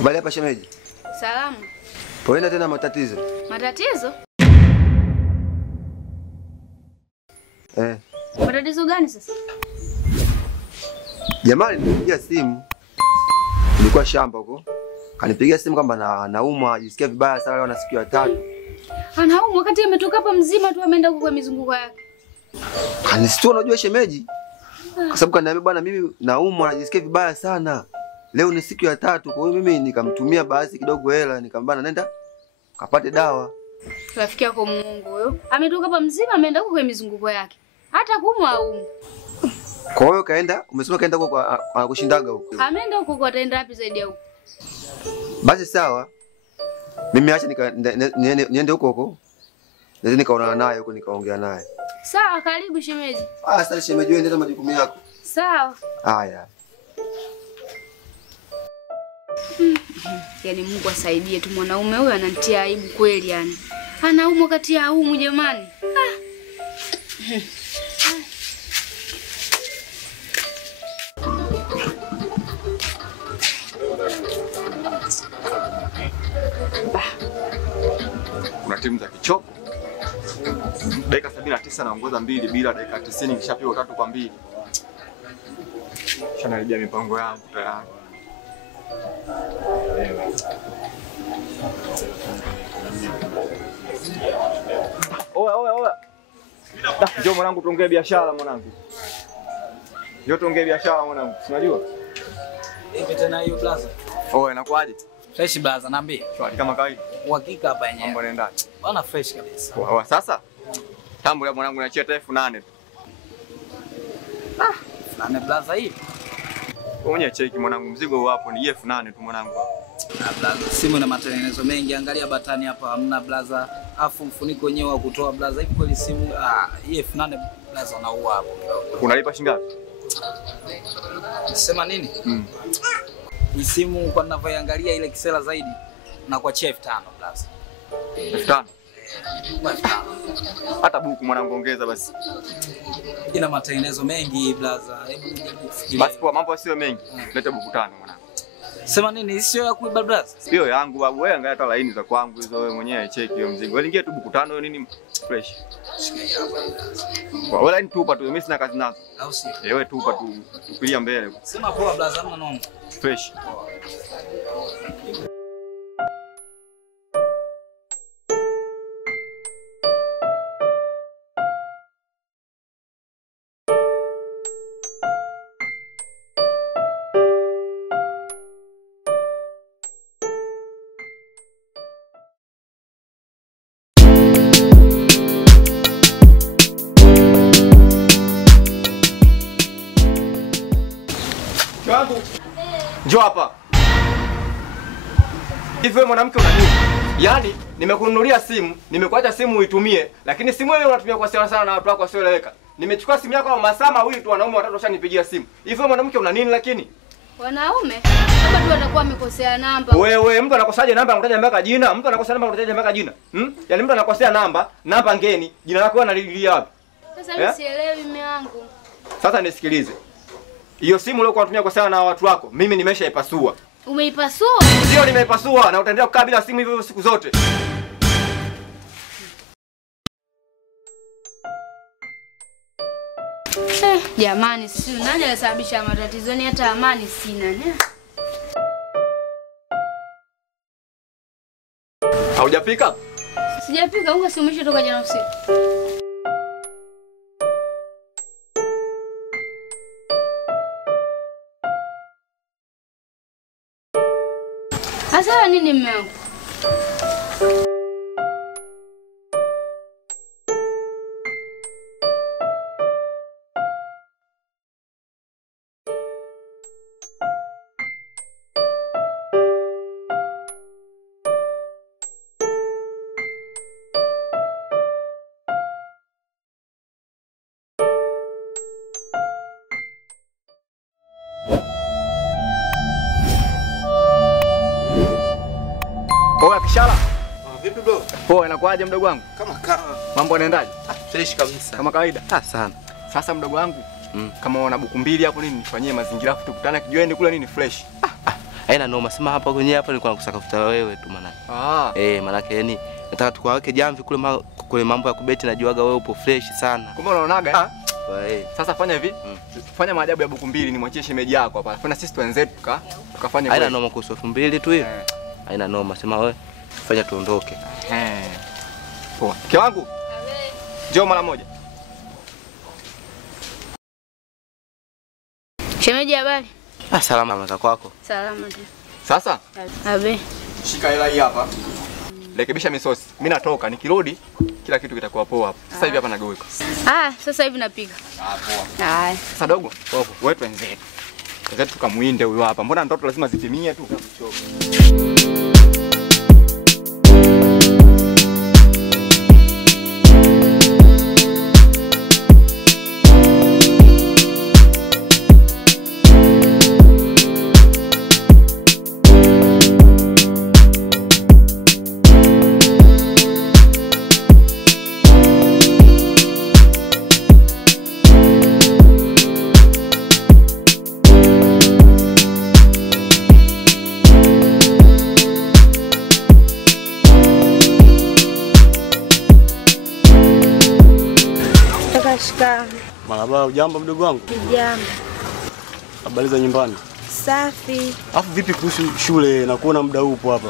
Habari hapa shemeji? Salamu. Poenda tena matatizo? Matatizo? Matatizo gani sasa? Jamani nipigia simu. Nilikuwa shamba huko. Kanipigia simu kwamba naumwa, ajisikia vibaya sana leo na siku ya 3. Anaumwa wakati ametoka hapa mzima tu ameenda huko kwa mizunguko yake. Kanistua unajua shemeji? Kwa sababu kaniambia bwana mimi naumwa, najisikia vibaya sana. Leo ni siku ya 3, kwa hiyo mimi nikamtumia basi kidogo hela, nikamwambia nenda kapate dawa. Rafiki yako Mungu huyo. Ametoka hapa mzima ameenda huko kwa mizunguko yake. Hata kumwa au. Kwa hiyo kaenda, umesema kaenda huko kwa kushindaga huko. Ameenda huko kwa ataenda wapi zaidi ya huko? Basi sawa. Mimi acha niende huko huko. Ndio nikaonana naye huko nikaongea naye. Sawa, karibu shemeji. Sasa shemeji wewe ndio majukumu yako. Sawa. Haya. Yaani Mungu asaidie tu mwanaume huyu ananitia aibu kweli yani. Anaumwa kati ya aumu jamani. Kuna timu za kichoko. Dakika 79 naongoza 2 bila, dakika 90 kishapigwa 3 kwa 2. Shanarejea mipango yangu tayari. Oya. Njoo mwanangu tuongee biashara mwanangu. Njoo tuongee biashara mwanangu. Unajua? Hivi tena hiyo blaza. Oya inakuaje? Fresh blaza naambia. Shwari kama kawaida. Uhakika hapa yenyewe. Mambo yanaenda. Bwana fresh kabisa. Oya sasa. Tambo ya mwanangu nachia 8,000 tu. Na blaza hii. Onye cheki mwanangu, mzigo hapo ni 8,000 tu mwanangu. Na blaza simu ina matengenezo mengi, angalia batani hapa hamna blaza. Afu mfuniko wenyewe wa kutoa blaza. Hivi kweli simu hii 8,000 blaza unaua hapo. Unalipa shilingi ngapi? Sema nini? Hii simu kwa ninavyoangalia ile kisela zaidi na kuachia 5,000 blaza. 5,000. Hata buku mwanangu ongeza basi. Ina matengenezo mengi blaza. Hebu fikiria. Basi kwa mambo sio mengi. Leta buku 5 mwanangu. Sema nini? Sio ya kuiba blaza. Sio yangu babu, wewe angalia hata laini za kwangu hizo, wewe mwenyewe cheki hiyo mzigo. Wewe ingia tu buku 5 hiyo nini fresh. Shikia hapa blaza. Kwa wewe laini tupa tu, mimi sina kazi nazo. Au sio? Wewe tupa tu, tupilia mbele. Sema poa blaza, hamna noma. Fresh. Njoo hapa. Hivi wewe mwanamke una nini? Yaani nimekununulia simu, nimekuacha simu uitumie, lakini simu wewe unatumia kwa sana na watu wako wasioeleweka. Nimechukua simu yako kwa masaa mawili tu wanaume watatu washanipigia simu. Hivi wewe mwanamke una nini lakini? Wanaume? Kama tu atakuwa amekosea namba. Wewe mtu anakosaje namba anakutaja mpaka jina? Mtu anakosea namba anakutaja mpaka jina. Yaani mtu anakosea namba ngeni, jina lako analilia wapi? Sasa mimi sielewi mume wangu. Sasa nisikilize. Hiyo simu leo unatumia kwa sana na watu wako, mimi nimeshaipasua. Umeipasua? Ndio nimeipasua na utaendelea kukaa bila simu hivyo siku zote. Jamani, sisi nani anasababisha matatizo ni hata amani sina. Haujapika? Sijapika, unga si umeshatoka jana usiku. Sasa nini mume wangu? Oya Kishala. Vipi bro? Poa, inakuaje mdogo wangu? Kama kama. Mambo yanaendaje? Fresh kabisa. Kama kawaida. Sana. Sasa mdogo wangu, kama una buku mbili hapo nini nifanyie mazingira afu tukutane kijiweni kule nini fresh. Haina noma, sema hapa kwenye hapa nilikuwa nakusakafuta wewe tu maana. Maana yani nataka tukaweke jamvi kule mambo ya kubeti, najuaga wewe upo fresh sana. Kumbe unaonaga? Sasa fanya hivi. Fanya maajabu ya buku mbili nimwachie shemeji yako hapa. Fanya sisi tuenzetu tukafanya. Haina noma kuhusu 2000 tu hiyo. Haina noma, sema wewe fanya tuondoke. Poa. Mke wangu. Njoo mara moja. Shemeji habari? Salama mama kwako. Salama tu. Sasa? Abe. Shika hela hii hapa. Rekebisha misosi. Mimi natoka, nikirudi kila kitu kitakuwa poa hapa. Sasa hivi hapa nageuka. Sasa hivi napiga. Poa. Sasa dogo, wewe wenzetu. Wenzetu tukamuinde huyo hapa. Mbona ndoto lazima zitimie tu? Marahaba, ujambo mdogo wangu? Jambo. Habari za nyumbani? Safi. Alafu vipi kuhusu shule na kuona muda upo hapa?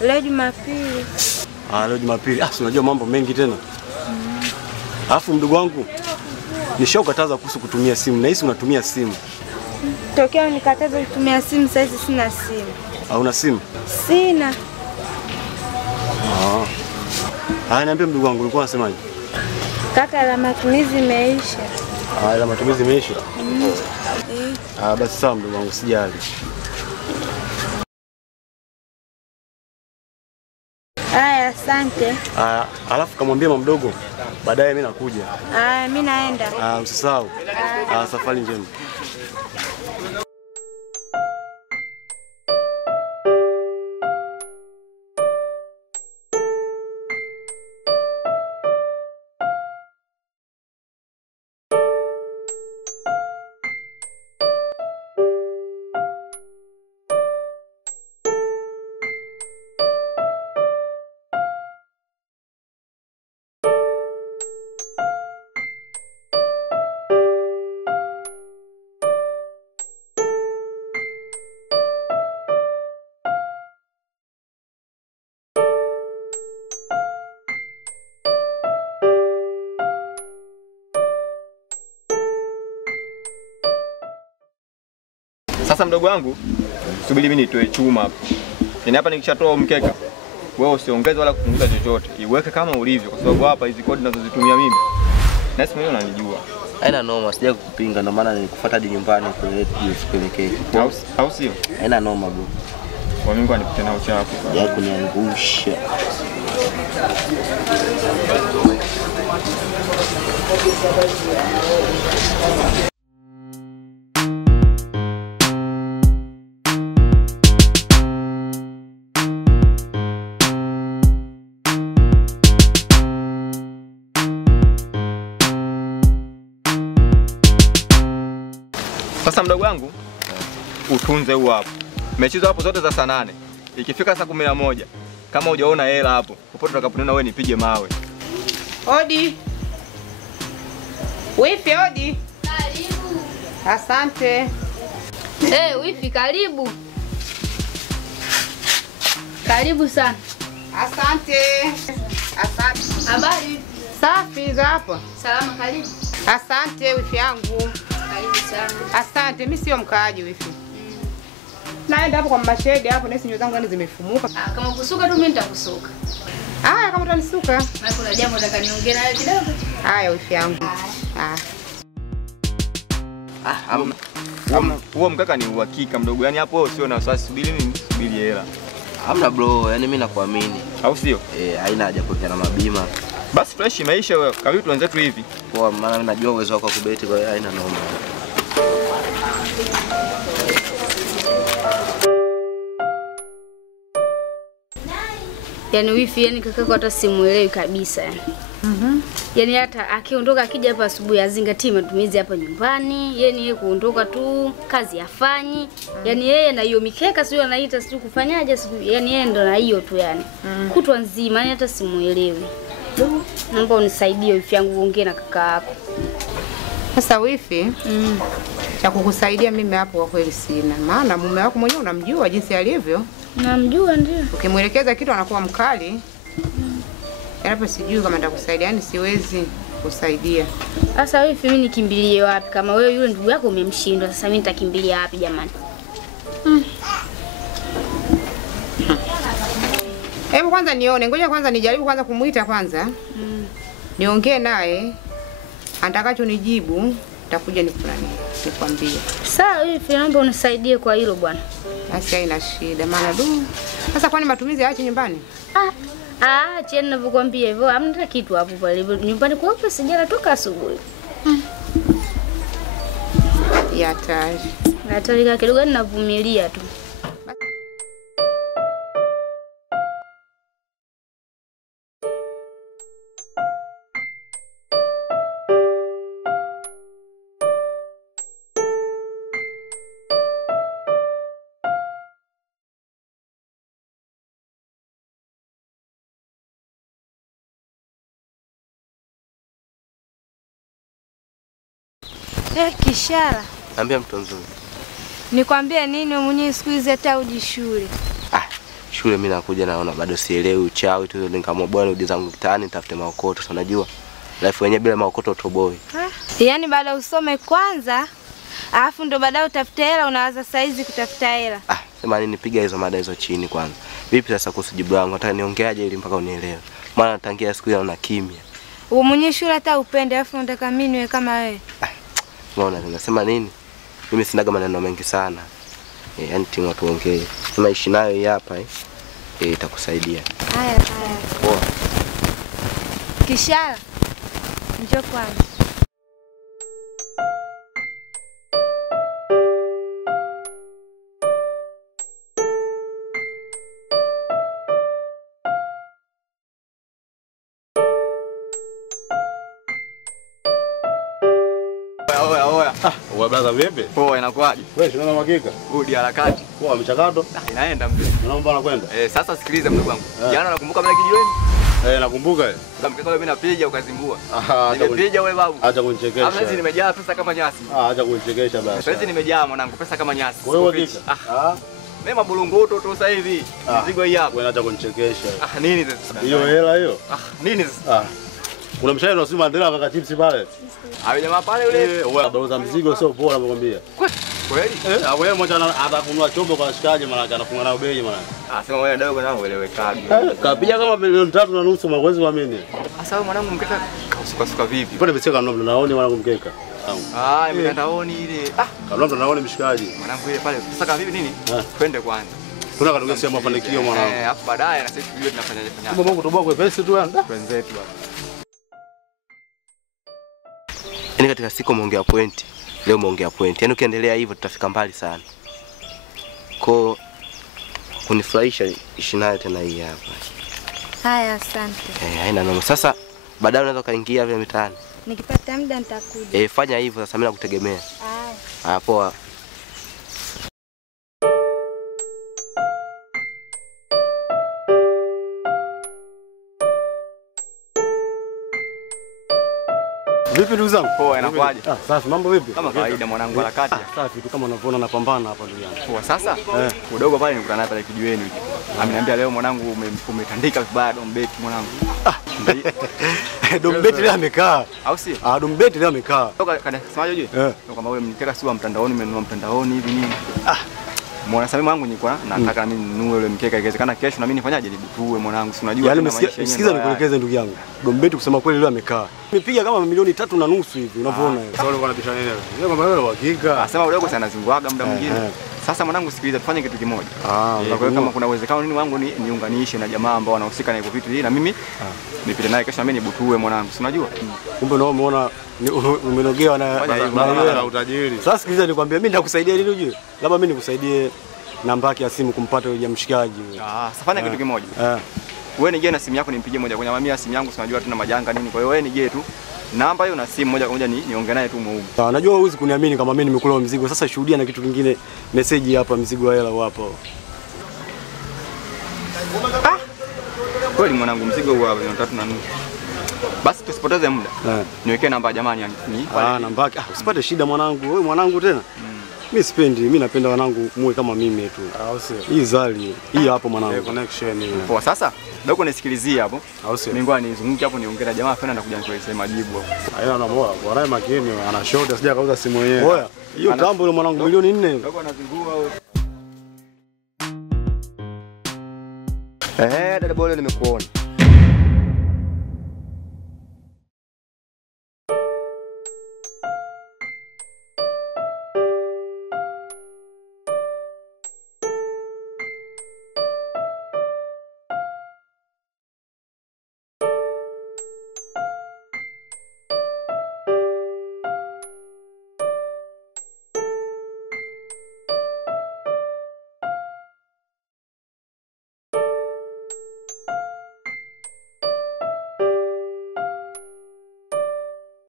Leo Jumapili. Leo Jumapili. Si unajua mambo mengi tena. Alafu mdogo wangu, nishakataza kuhusu kutumia simu. Nahisi unatumia simu. Tokea nikataza kutumia simu, sasa sina simu. Hauna simu? Sina. Niambie mdogo wangu, ulikuwa unasemaje? Kaka, la matumizi imeisha. La matumizi imeisha? Basi sawa mdogo wangu, sijali. Asante. Alafu kamwambia mama mdogo, baadaye mimi nakuja. Mimi naenda. Usisahau. Safari njema. Sasa mdogo wangu, subiri mimi nitoe chuma hapo. Yaani hapa nikishatoa mkeka, wewe usiongeze wala kupunguza chochote. Iweke kama ulivyo kwa sababu hapa hizi kodi ninazozitumia mimi. Na sisi mwenyewe unanijua. Haina noma, sija kukupinga ndio maana nilikufuata hadi nyumbani kupelekea. Au sio? Haina noma bro. Kwa Mungu anipite na uchafu. Ya kuniangusha. Sasa mdogo wangu, utunze huu hapo. Mechi hapo zote za saa 8. Ikifika saa 11, kama hujaona hela hapo, popote utakaponiona wewe nipige mawe. Odi. Wifi odi. Karibu. Asante. Wifi karibu. Karibu sana. Asante. Asante. Habari? Safi za hapo. Salama, karibu. Asante wifi yangu. Karibu sana. Asante, mimi sio mkaaji wifi. Naenda hapo kwa mashede hapo, nesi nywele zangu yani zimefumuka. Kama kusuka tu mimi nitakusuka. Kama utanisuka. Na kuna jambo nataka niongee nawe kidogo. Haya wifi yangu. Huo mkaka ni uhakika mdogo. Yaani hapo sio na wasiwasi, subiri nini? Subiri hela. Hamna bro, yani mimi nakuamini. Au sio? Haina haja kuweka na mabima. Basi fresh maisha wewe. Kama tuanze tu hivi. Poa, maana mimi najua uwezo wako wa kubeti, kwa hiyo haina noma. Yaani wifi, yani kakako hata simuelewi kabisa yani. Yaani hata akiondoka akija hapa asubuhi azingatie matumizi hapa nyumbani. Yaani yeye kuondoka tu, kazi afanyi. Yaani yeye na hiyo mikeka sio anaita sio kufanyaje sio. Yaani yeye ndo na hiyo tu yani. Kutwa nzima yani hata simuelewi. Naomba unisaidie wifi yangu ongee na kaka yako. Sasa wifi, cha kukusaidia mimi hapo kwa kweli sina. Maana mume wako mwenyewe unamjua jinsi alivyo. Namjua ndio. Ukimwelekeza kitu anakuwa mkali. Hapo sijui kama nitakusaidia, yani siwezi kusaidia. Sasa wifi mimi nikimbilie wapi kama wewe yule ndugu yako umemshindwa? Sasa mimi nitakimbilia wapi jamani? Hebu kwanza nione, ngoja kwanza nijaribu kwanza kumuita kwanza. Niongee naye. Atakacho nijibu, nitakuja nikwambie. Sawa wifi, naomba unisaidie kwa hilo bwana. Basi haina shida, maana sasa kwani matumizi yaache nyumbani? Cheni ninavyokuambia hivyo, hamna kitu hapo pale. Nyumbani kwako sijala toka asubuhi. Ya tayari. Hatari kake kidogo ninavumilia tu. Kishara. Ambia mtu mzuri. Nikwambie nini wewe mwenyewe siku hizi hata uji shule? Shule mimi nakuja naona bado sielewi uchawi tu nikamwa bwana udi zangu mtaani nitafute maokoto sana najua. Life yenyewe bila maokoto utoboi. Yaani baada usome kwanza, alafu ndo baadaye utafute hela unaanza saizi kutafuta hela. Sema nini piga hizo mada hizo chini kwanza. Vipi sasa kuhusu jibu langu? Nataka niongeaje ili mpaka unielewe. Maana natangia siku hiyo na kimya. Wewe mwenyewe shule hata upende alafu unataka mimi niwe kama wewe. Unaona ninasema nini? Mimi sinaga maneno mengi sana. Yaani timu tuongee. Sema ishi nayo hii hapa itakusaidia. Haya. Poa. Kishara. Njoo kwanza. Wewe brother vipi? Poa inakuaje? Wewe shina hakika? Good harakati. Poa mchakato? Inaenda mzee. Naomba nakwenda. Sasa sikiliza mdogo wangu. Jana nakumbuka mimi kijiweni? Nakumbuka. Kama mkeka mimi napiga ukazingua. Nimepiga wewe babu. Acha kunichekesha. Ama hizi nimejaa pesa kama nyasi. Acha kunichekesha basi. Sasa hizi nimejaa mwanangu pesa kama nyasi. Wewe hakika? Mimi mabulunguto tu sasa hivi. Mizigo hii hapa. Wewe acha kunichekesha. Nini sasa? Hiyo hela hiyo? Nini sasa? Kuna mshahara na Sima Mandela kaka chips pale. Jamaa pale yule. Wewe bado mzigo sio poa nakwambia. Kweli? Wewe mmoja atakunua chombo kwa shikaji maana anafunga nao bei maana. Sema wewe ndio nao uelewekaje. Kapiga kama milioni 3.5 mwezi kuamini. Sasa wewe mwanangu mkeka kausuka vipi? Pale nimecheka mno naoni mwanangu mkeka. Mtandaoni ile. Kabla naoni mshikaji. Mwanangu ile pale. Sasa kama vipi nini? Twende kwanza. Tuna katugesia mafanikio mwanangu. Hapo baadaye na sisi tujue tunafanyaje. Mungu toboa kwa pesa tu anda. Wenzetu bwana. Yaani katika siku umeongea point, leo umeongea point. Yaani ukiendelea hivyo tutafika mbali sana. Kwa kunifurahisha ishi nayo tena hii hapa. Haya asante. Haina noma. Sasa baadaye unaweza kaingia vile mitaani. Nikipata muda nitakuja. Fanya hivyo sasa mimi nakutegemea. Poa. Vipi ndugu zangu? Poa inakuaje? Safi, mambo vipi? Kama kawaida mwanangu harakati. Safi tu kama unavyoona napambana hapa ndugu yangu. Poa sasa? Udogo pale nilikutana naye pale kijiweni. Ameniambia leo mwanangu umetandika vibaya Dombeti mwanangu. Dombeti leo amekaa. Au si? Dombeti leo amekaa. Kana semaje ujue? Kama wewe mkeka si wa mtandaoni umenunua mtandaoni hivi nini? Mwana sasa mwanangu nilikuwa nataka mimi ninunue ule mkeka ikiwezekana kesho na mimi nifanyaje nibutue mwanangu si unajua tuna maisha yenyewe. Sikiza nikuelekeze ndugu yangu. Dombeti kusema kweli leo amekaa. Nimepiga kama milioni 3.5 hivi unavyoona. Sasa wewe unabisha nini? Wewe kama wewe uhakika. Sema udogo sana zinguaga muda mwingine. Sasa mwanangu sikiliza tufanye kitu kimoja. Kama kuna uwezekano nini wangu niunganishe na jamaa ambao wanahusika na hivyo vitu hii na mimi nipite naye kesho na mimi nibutue mwanangu. Si unajua? Kumbe nao umeona umenogewa na utajiri. Sasa sikiliza nikwambia mimi nitakusaidia nini ujue? Labda mimi nikusaidie namba yake ya simu kumpata yule mshikaji. Sasa fanya kitu kimoja. Wewe nije na simu yako nimpigie moja kwa moja. Mimi simu yangu sinajua tuna majanga nini. Kwa hiyo wewe nije tu namba hiyo na simu moja kwa moja niongee naye tu muhumu. Najua huwezi kuniamini kama mimi nimekula mzigo. Sasa shuhudia na kitu kingine, message hapa, mzigo wa hela hapo. Kweli mwanangu, mzigo huu hapa 3.5. Basi tusipoteze muda. Niwekee namba jamani yani. Namba yake. Usipate shida mwanangu. Wewe mwanangu tena. Mimi sipendi, mimi napenda wanangu muwe kama mimi tu. Hii zali, hii hapo mwanangu. Connection hii. Poa, sasa dogo nisikilizie hapo. Mimi ngoja nizunguke hapo niongee na jamaa fena nakuja nikuelezea majibu hapo. Haina na bora, bora makini ana short asija kauza simu yenyewe. Oya, hiyo tambo ile mwanangu milioni 4. Dogo anazingua wewe. Dada bora nimekuona.